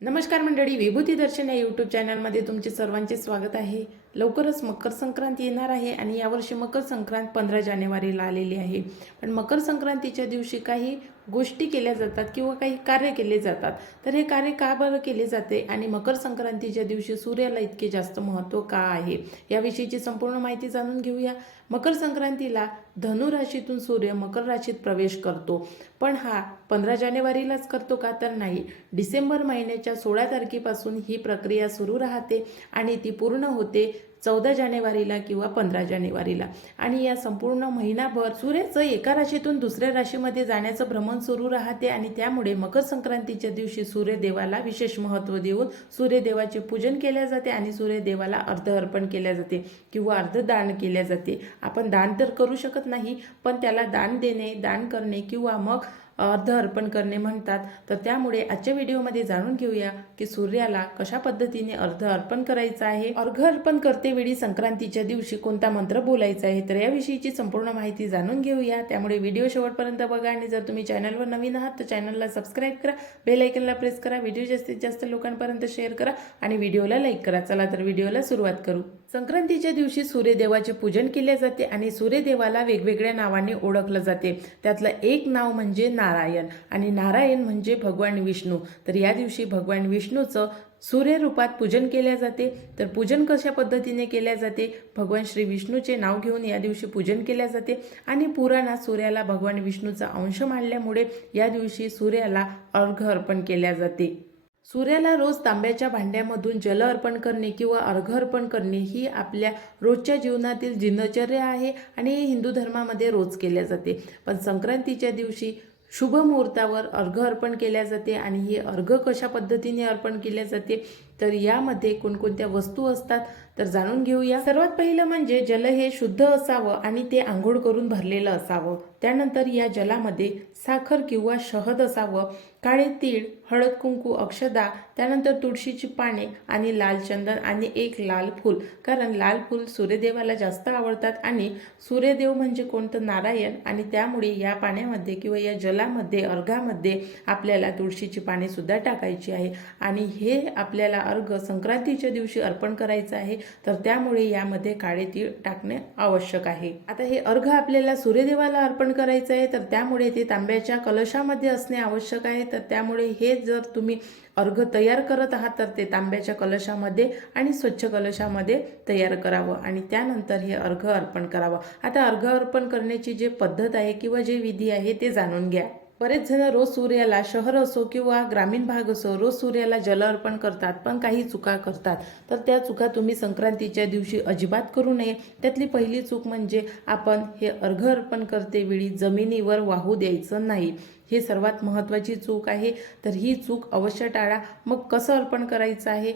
नमस्कार मंडळी विभूती दर्शन या यूट्यूब चॅनलमध्ये तुमचे सर्वांचे स्वागत आहे. लवकरच मकर संक्रांत येणार आहे आणि यावर्षी मकर संक्रांत पंधरा जानेवारीला आलेली आहे. पण मकर संक्रांतीच्या दिवशी काही गोष्टी केल्या जातात किंवा काही कार्य केले जातात. तर हे कार्य का बरं केले जाते आणि मकर संक्रांतीच्या दिवशी सूर्याला इतके जास्त महत्त्व का आहे? याविषयीची संपूर्ण माहिती जाणून घेऊया. मकर संक्रांतीला धनु राशीतून सूर्य मकर राशीत प्रवेश करतो. पण हा पंधरा जानेवारीलाच करतो का तर नाही. डिसेंबर महिन्याच्या सोळा तारखेपासून ही प्रक्रिया सुरू राहते आणि ती पूर्ण होते चौदा जानेवारीला किंवा पंधरा जानेवारीला. आणि या संपूर्ण महिनाभर सूर्याचं एका राशीतून दुसऱ्या राशीमध्ये जाण्याचं भ्रमण सुरू राहते आणि त्यामुळे मकर संक्रांतीच्या दिवशी सूर्यदेवाला विशेष महत्त्व देऊन सूर्यदेवाचे पूजन केले जाते आणि सूर्यदेवाला अर्ध अर्पण केले जाते किंवा अर्ध दान केले जाते. आपण दान तर करू शकत नाही पण त्याला दान देणे दान करणे किंवा मग अर्ध अर्पण करणे म्हणतात. तर त्यामुळे आजच्या व्हिडिओमध्ये जाणून घेऊया की सूर्याला कशा पद्धतीने अर्ध अर्पण करायचं आहे. अर्घ अर्पण करते वेळी संक्रांतीच्या दिवशी कोणता मंत्र बोलायचा आहे तर याविषयीची संपूर्ण माहिती जाणून घेऊया. त्यामुळे व्हिडिओ शेवटपर्यंत बघा आणि जर तुम्ही चॅनलवर नवीन आहात तर चॅनलला सबस्क्राईब करा बेलायकनला प्रेस करा व्हिडिओ जास्तीत जास्त लोकांपर्यंत शेअर करा आणि व्हिडिओला लाईक करा. चला तर व्हिडिओला सुरुवात करू. संक्रांतीच्या दिवशी सूर्यदेवाचे पूजन केले जाते आणि सूर्यदेवाला वेगवेगळ्या नावाने ओळखलं जाते. त्यातलं एक नाव म्हणजे नारायण आणि नारायण म्हणजे भगवान विष्णू. तर या दिवशी भगवान विष्णूचं सूर्यरूपात पूजन केले जाते. तर पूजन कशा पद्धतीने केल्या जाते? भगवान श्री विष्णूचे नाव घेऊन या दिवशी पूजन केले जाते. आणि पुराणात सूर्याला भगवान विष्णूचा अंश मानल्यामुळे या दिवशी सूर्याला अर्घ अर्पण केल्या जाते. सूर्याला रोज तांब्याच्या भांड्यामधून जल अर्पण करणे किंवा अर्घ अर्पण करणे ही आपल्या रोजच्या जीवनातील दिनचर्या आहे आणि हे हिंदू धर्मामध्ये रोज केल्या जाते. पण संक्रांतीच्या दिवशी शुभ मुहूर्तावर अर्घ अर्पण केल्या जाते आणि ही अर्घ कशा पद्धतीने अर्पण केल्या जाते तर यामध्ये कोणकोणत्या वस्तू असतात तर जाणून घेऊया. सर्वात पहिलं म्हणजे जल हे शुद्ध असावं आणि ते आंघोळ करून भरलेलं असावं. त्यानंतर या जलामध्ये साखर किंवा शहद असावं. काळे तीळ हळद कुंकू अक्षदा त्यानंतर तुळशीची पाने आणि लाल चंदन आणि एक लाल फूल. कारण लाल फूल सूर्यदेवाला जास्त आवडतात आणि सूर्यदेव म्हणजे कोणतं नारायण आणि त्यामुळे या पाण्यामध्ये किंवा या जलामध्ये अर्घामध्ये आपल्याला तुळशीची पाने सुद्धा टाकायची आहे. आणि हे आपल्याला अर्घ संक्रांतीच्या दिवशी अर्पण करायचं आहे तर त्यामुळे यामध्ये काळे तीळ टाकणे आवश्यक आहे. आता हे अर्घ आपल्याला सूर्यदेवाला अर्पण करायचं आहे तर त्यामुळे ते तांब्याच्या कलशामध्ये असणे आवश्यक आहे. तर त्यामुळे हे जर तुम्ही अर्घ तयार करत आहात तर ते तांब्याच्या कलशामध्ये आणि स्वच्छ कलशामध्ये तयार करावं आणि त्यानंतर हे अर्घ अर्पण करावं. आता अर्घ अर्पण करण्याची जे पद्धत आहे किंवा जे विधी आहे ते जाणून घ्या. बरेच जण रोज सूर्याला शहर असो किंवा ग्रामीण भाग असो रोज सूर्याला जल अर्पण करतात पण काही चुका करतात. तर त्या चुका तुम्ही संक्रांतीच्या दिवशी अजिबात करू नये. त्यातली पहिली चूक म्हणजे आपण हे अर्घ अर्पण करतेवेळी जमिनीवर वाहू द्यायचं नाही. हे सर्वात महत्त्वाची चूक आहे. तर ही चूक अवश्य टाळा. मग कसं अर्पण करायचं आहे?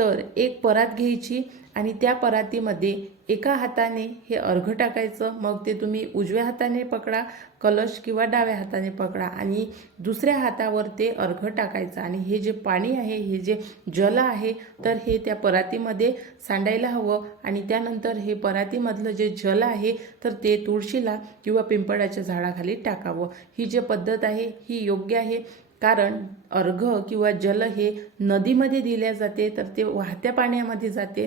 तर एक परात घ्यायची आणि त्या परातीमध्ये एका हाताने हे अर्घ टाकायचं. मग ते तुम्ही उजव्या हाताने पकडा कलश किंवा डाव्या हाताने पकडा आणि दुसऱ्या हातावर ते अर्घ टाकायचं. आणि हे जे पाणी आहे हे जे जल आहे तर हे त्या परातीमध्ये सांडायला हवं आणि त्यानंतर हे परातीमधलं जे जल आहे तर ते तुळशीला किंवा पिंपळाच्या झाडाखाली टाकावं. ही जी पद्धत आहे ही योग्य आहे. कारण अर्घ किंवा जल हे नदीमध्ये दिल्या जाते तर ते वाहत्या पाण्यामध्ये जाते.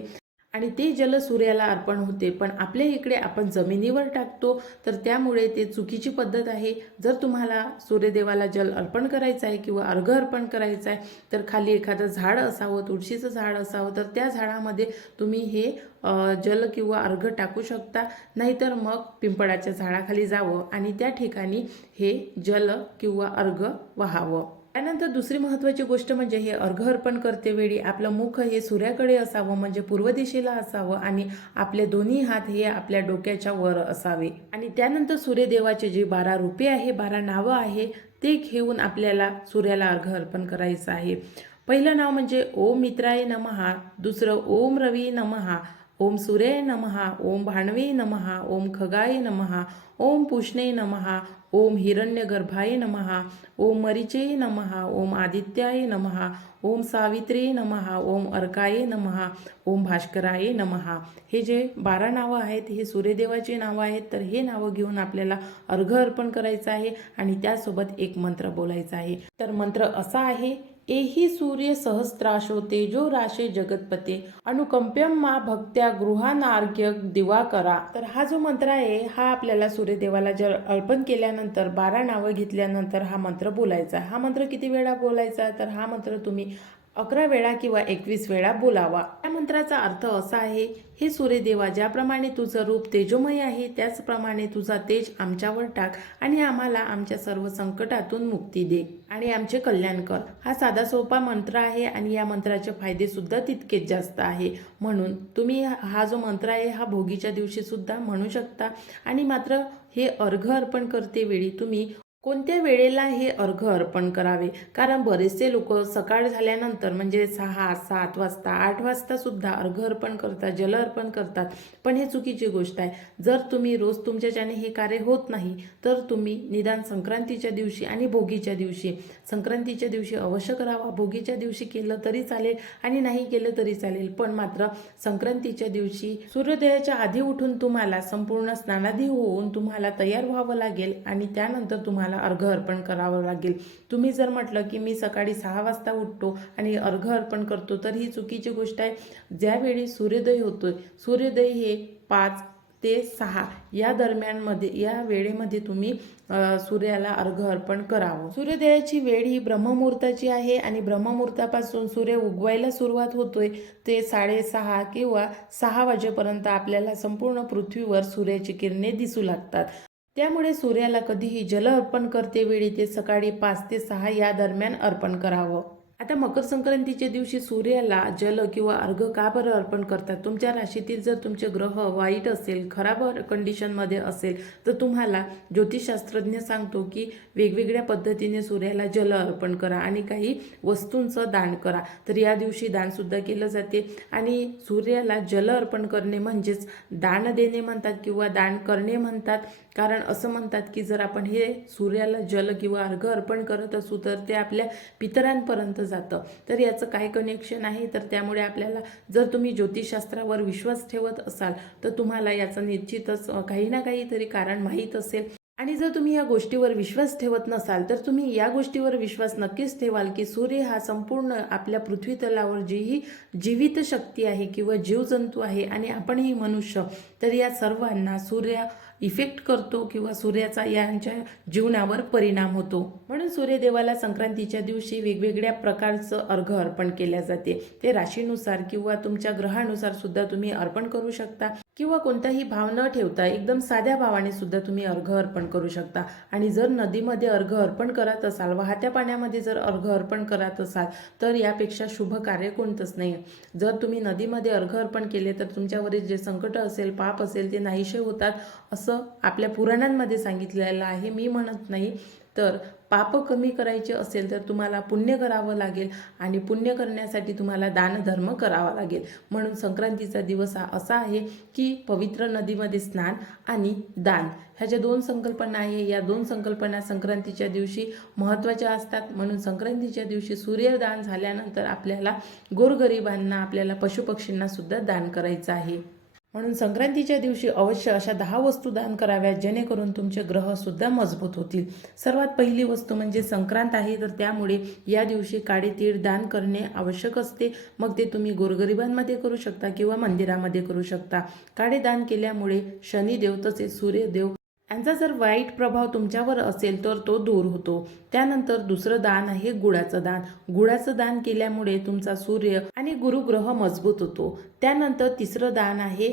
आणि ते जल सूर्याला अर्पण होते. पण आपल्या इकडे आपण जमिनीवर टाकतो तर त्यामुळे ते चुकीची पद्धत आहे. जर तुम्हाला सूर्यदेवाला जल अर्पण करायचं आहे किंवा अर्घ अर्पण करायचं आहे तर खाली एखादं झाड असावं तुळशीचं झाड असावं तर त्या झाडामध्ये तुम्ही हे जल किंवा अर्घ टाकू शकता. नाहीतर मग पिंपळाच्या झाडाखाली जावं आणि त्या ठिकाणी हे जल किंवा अर्घ वाहावं. त्यानंतर दुसरी महत्त्वाची गोष्ट म्हणजे हे अर्घ अर्पण करतेवेळी आपलं मुख हे सूर्याकडे असावं म्हणजे पूर्व दिशेला असावं आणि आपले दोन्ही हात हे आपल्या डोक्याच्या वर असावे. आणि त्यानंतर सूर्यदेवाचे जे बारा रूपे आहे बारा नावं आहे ते घेऊन आपल्याला सूर्याला अर्घ अर्पण करायचं आहे. पहिलं नाव म्हणजे ओम मित्राय नमहा दुसरं ओम रवी नमहा ओम सुरे नमहा ओम भाणवे नमहा ओम खगाय नमहा ओम पुष्णे नमहा ओम हिरण्यगर्भाय नमहा ओम मरिचे नमहा ओम आदित्याय नमहा ओम सावित्रे नमहा ओम अर्काये नमहा ओम भास्कराय नमहा हे जे बारा नावं आहेत हे सूर्यदेवाची नावं आहेत तर हे नावं घेऊन आपल्याला अर्घ अर्पण करायचं आहे आणि त्यासोबत एक मंत्र बोलायचा आहे. तर मंत्र असा आहे एही सूर्य सहस्त्राशो तेजो राशे जगतपते. अनुकंप्यम मा भक्त्या गृहानार्घ्य दिवाकरा तर हा जो मंत्र आहे हा आपल्याला सूर्यदेवाला जर अर्पण केल्यानंतर बारा नावं घेतल्यानंतर हा मंत्र बोलायचा. हा मंत्र किती वेळा बोलायचा? तर हा मंत्र तुम्ही अकरा वेळा किंवा एकवीस वेळा बोलावा. या मंत्राचा अर्थ असा आहे हे सूर्यदेवा ज्याप्रमाणे तुझं रूप तेजोमय आहे त्याचप्रमाणे तुझा तेज आमच्यावर टाक आणि आम्हाला आमच्या सर्व संकटातून मुक्ती दे आणि आमचे कल्याण कर. हा साधा सोपा मंत्र आहे आणि या मंत्राचे फायदे सुद्धा तितकेच जास्त आहे. म्हणून तुम्ही हा जो मंत्र आहे हा भोगीच्या दिवशी सुद्धा म्हणू शकता आणि मात्र हे अर्घ अर्पण करते वेळी तुम्ही कोणत्या वेळेला हे अर्घ अर्पण करावे? कारण बरेचसे लोक सकाळ झाल्यानंतर म्हणजे सहा सात वाजता आठ वाजतासुद्धा अर्घ अर्पण करतात जल अर्पण करतात. पण हे चुकीची गोष्ट आहे. जर तुम्ही रोज तुमच्याच्याने हे कार्य होत नाही तर तुम्ही निदान संक्रांतीच्या दिवशी आणि भोगीच्या दिवशी संक्रांतीच्या दिवशी अवश्य करावा. भोगीच्या दिवशी केलं तरी चालेल आणि नाही केलं तरी चालेल. पण मात्र संक्रांतीच्या दिवशी सूर्योदयाच्या आधी उठून तुम्हाला संपूर्ण स्नानाधी होऊन तुम्हाला तयार व्हावं लागेल आणि त्यानंतर तुम्हाला अर्घ अर्पण करावं लागेल. तुम्ही जर म्हटलं की मी सकाळी सहा वाजता उठतो आणि अर्घ अर्पण करतो तर ही चुकीची गोष्ट आहे. ज्यावेळी सूर्योदय होतोय सूर्योदय हे पाच ते सहा या दरम्यानमध्ये या वेळेमध्ये तुम्ही सूर्याला अर्घ अर्पण करावं. सूर्योदयाची वेळ ही ब्रह्ममुहूर्ताची आहे आणि ब्रह्ममुहूर्तापासून सूर्य उगवायला सुरुवात होतोय. ते साडेसहा किंवा सहा वाजेपर्यंत आपल्याला संपूर्ण पृथ्वीवर सूर्याची किरणे दिसू लागतात. त्यामुळे सूर्याला कधीही जल अर्पण करते वेळी ते सकाळी पाच ते सहा या दरम्यान अर्पण करावं. आता मकर संक्रांतीच्या दिवशी सूर्याला जल किंवा अर्घ का बरं अर्पण करतात? तुमच्या राशीतील जर तुमचे ग्रह वाईट असेल खराब कंडिशनमध्ये असेल तर तुम्हाला ज्योतिषशास्त्रज्ञ सांगतो की वेगवेगळ्या पद्धतीने सूर्याला जल अर्पण करा आणि काही वस्तूंचं दान करा. तर या दिवशी दानसुद्धा केलं जाते. आणि सूर्याला जल अर्पण करणे म्हणजेच दान देणे म्हणतात किंवा दान करणे म्हणतात. कारण असं म्हणतात की जर आपण हे सूर्याला जल किंवा अर्घ अर्पण करत असू तर ते आपल्या पितरांपर्यंत जातं. तर याचं काय कनेक्शन आहे? तर त्यामुळे आपल्याला जर तुम्ही ज्योतिषशास्त्रावर विश्वास ठेवत असाल तर तुम्हाला याचं निश्चितच काही ना काहीतरी कारण माहीत असेल. आणि जर तुम्ही या गोष्टीवर विश्वास ठेवत नसाल तर तुम्ही या गोष्टीवर विश्वास नक्कीच ठेवाल की सूर्य हा संपूर्ण आपल्या पृथ्वी तलावर जीही जीवित शक्ती आहे किंवा जीवजंतू आहे आणि आपणही मनुष्य. तर या सर्वांना सूर्य इफेक्ट करतो किंवा सूर्याचा यांच्या जीवनावर परिणाम होतो. म्हणून सूर्यदेवाला संक्रांतीच्या दिवशी वेगवेगळ्या प्रकारचं अर्घ अर्पण केल्या जाते. ते राशीनुसार किंवा तुमच्या ग्रहानुसार सुद्धा तुम्ही अर्पण करू शकता. किंवा कोणताही भाव न ठेवता एकदम साध्या भावाने सुद्धा तुम्ही अर्घ अर्पण करू शकता. आणि जर नदीमध्ये अर्घ अर्पण करत असाल वाहत्या पाण्यामध्ये जर अर्घ अर्पण करत असाल तर यापेक्षा शुभ कार्य कोणतंच नाही जर तुम्ही नदीमध्ये अर्घ अर्पण केले तर तुमच्यावरील जे संकट असेल पाप असेल ते नाहीसे होतात असं आपल्या पुराणांमध्ये सांगितलेलं आहे. मी म्हणत नाही. तर पाप कमी करायचे असेल तर तुम्हाला पुण्य करावं लागेल आणि पुण्य करण्यासाठी तुम्हाला दानधर्म करावा लागेल. म्हणून संक्रांतीचा दिवस हा असा आहे की पवित्र नदीमध्ये स्नान आणि दान. ह्या ज्या दोन संकल्पना आहे या दोन संकल्पना संक्रांतीच्या दिवशी महत्त्वाच्या असतात. म्हणून संक्रांतीच्या दिवशी सूर्यदान झाल्यानंतर आपल्याला गोरगरिबांना आपल्याला पशुपक्षींनासुद्धा दान करायचं आहे. म्हणून संक्रांतीच्या दिवशी अवश्य अशा दहा वस्तू दान कराव्यात जेणेकरून तुमचे ग्रहसुद्धा मजबूत होतील. सर्वात पहिली वस्तू म्हणजे संक्रांत आहे तर त्यामुळे या दिवशी काळे तीळ दान करणे आवश्यक असते. मग ते तुम्ही गोरगरिबांमध्ये करू शकता किंवा मंदिरामध्ये करू शकता. काळे दान केल्यामुळे शनिदेव तसेच सूर्यदेव यांचा जर वाईट प्रभाव तुमच्यावर असेल तर तो दूर होतो. त्यानंतर दुसरं दान आहे गुळाचं दान. गुळाचं दान केल्यामुळे तुमचा सूर्य आणि गुरुग्रह मजबूत होतो. त्यानंतर तिसरं दान आहे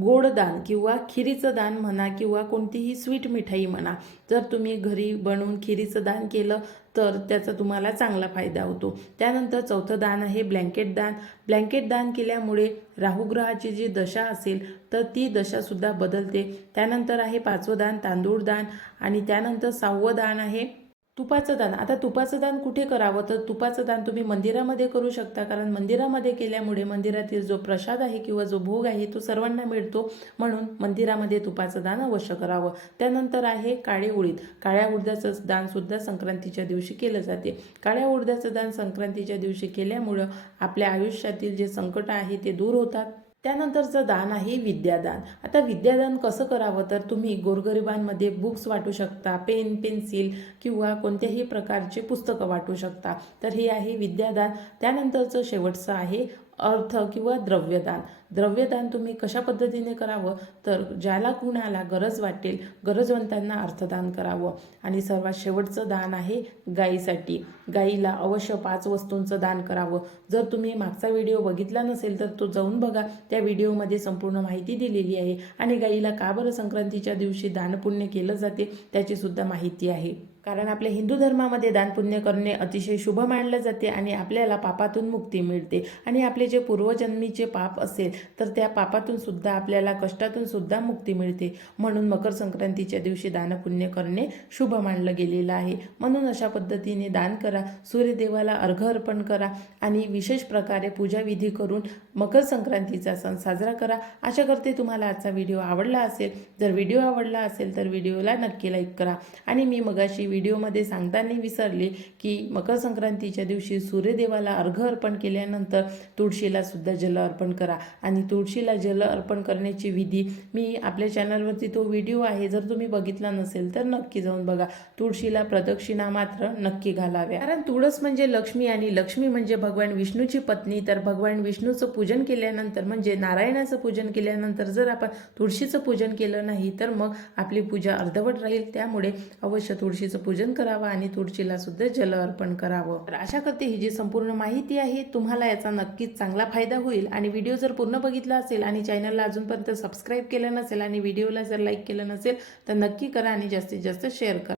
गोड दान किंवा खिरीचं दान म्हणा किंवा कोणतीही स्वीट मिठाई म्हणा. जर तुम्ही घरी बनवून खिरीचं दान केलं तर त्याचा तुम्हाला चांगला फायदा होतो. त्यानंतर चौथं दान आहे ब्लँकेट दान. ब्लँकेट दान केल्यामुळे राहुग्रहाची जी दशा असेल तर ती दशासुद्धा बदलते. त्यानंतर आहे पाचवं दान तांदूळ दान. आणि त्यानंतर सहावं दान आहे तुपाचं दान. आता तुपाचं दान कुठे करावं? तर तुपाचं दान तुम्ही मंदिरामध्ये करू शकता. कारण मंदिरामध्ये केल्यामुळे मंदिरातील जो प्रसाद आहे किंवा जो भोग आहे तो सर्वांना मिळतो. म्हणून मंदिरामध्ये तुपाचं दान अवश्य करावं. त्यानंतर आहे काळे उडीद. काळ्या उडदाचं दानसुद्धा संक्रांतीच्या दिवशी केलं जाते. काळ्या उडदाचं दान संक्रांतीच्या दिवशी केल्यामुळं आपल्या आयुष्यातील जे संकट आहे ते दूर होतात. त्यानंतरचं दान आहे विद्यादान. आता विद्यादान कसं करावं? तर तुम्ही गोरगरिबांमध्ये बुक्स वाटू शकता पेन पेन्सिल किंवा कोणत्याही प्रकारचे पुस्तकं वाटू शकता. तर हे आहे विद्यादान. त्यानंतरचं शेवटचं आहे अर्थ किंवा द्रव्यदान. द्रव्यदान तुम्ही कशा पद्धतीने करावं? तर ज्याला कुणाला गरज वाटेल गरजवंतांना अर्थदान करावं. आणि सर्वात शेवटचं दान आहे गाईसाठी गाईला अवश्य पाच वस्तूंचं दान करावं. जर तुम्ही मागचा व्हिडिओ बघितला नसेल तर तो जाऊन बघा. त्या व्हिडिओमध्ये संपूर्ण माहिती दिलेली आहे. आणि गाईला का बरं संक्रांतीच्या दिवशी दानपुण्य केलं जाते त्याचीसुद्धा माहिती आहे. कारण आपल्या हिंदू धर्मामध्ये दानपुण्य करणे अतिशय शुभ मानलं जाते आणि आपल्याला पापातून मुक्ती मिळते. आणि आपले जे पूर्वजन्मीचे पाप असेल तर त्या पापातून सुद्धा आपल्याला कष्टातून सुद्धा मुक्ती मिळते. म्हणून मकर संक्रांतीच्या दिवशी दानपुण्य करणे शुभ मानलं गेलेलं आहे. म्हणून अशा पद्धतीने दान करा सूर्यदेवाला अर्घ अर्पण करा आणि विशेष प्रकारे पूजाविधी करून मकर संक्रांतीचा सण साजरा करा. आशा करते तुम्हाला आजचा व्हिडिओ आवडला असेल. जर व्हिडिओ आवडला असेल तर व्हिडिओला नक्की लाईक करा. आणि मी मगाशी व्हिडिओमध्ये सांगताना विसरले की मकर संक्रांतीच्या दिवशी सूर्यदेवाला अर्घ अर्पण केल्यानंतर तुळशीला सुद्धा जल अर्पण करा. आणि तुळशीला जल अर्पण करण्याची विधी मी आपल्या चॅनलवरती तो व्हिडिओ आहे. जर तुम्ही बघितला नसेल तर नक्की जाऊन बघा. तुळशीला प्रदक्षिणा मात्र नक्की घालाव्या. कारण तुळस म्हणजे लक्ष्मी आणि लक्ष्मी म्हणजे भगवान विष्णूची पत्नी. तर भगवान विष्णूचं पूजन केल्यानंतर म्हणजे नारायणाचं पूजन केल्यानंतर जर आपण तुळशीचं पूजन केलं नाही तर मग आपली पूजा अर्धवट राहील. त्यामुळे अवश्य तुळशीचं पूजन करावं आणि तुळशीला सुद्धा जल अर्पण करावं. तर आशा करते ही जी संपूर्ण माहिती आहे तुम्हाला याचा नक्कीच चांगला फायदा होईल. आणि व्हिडिओ जर पूर्ण बघितला असेल आणि चॅनलला अजूनपर्यंत सबस्क्राईब केलं नसेल आणि व्हिडिओला जर लाईक केलं नसेल तर नक्की करा आणि जास्तीत जास्त शेअर करा.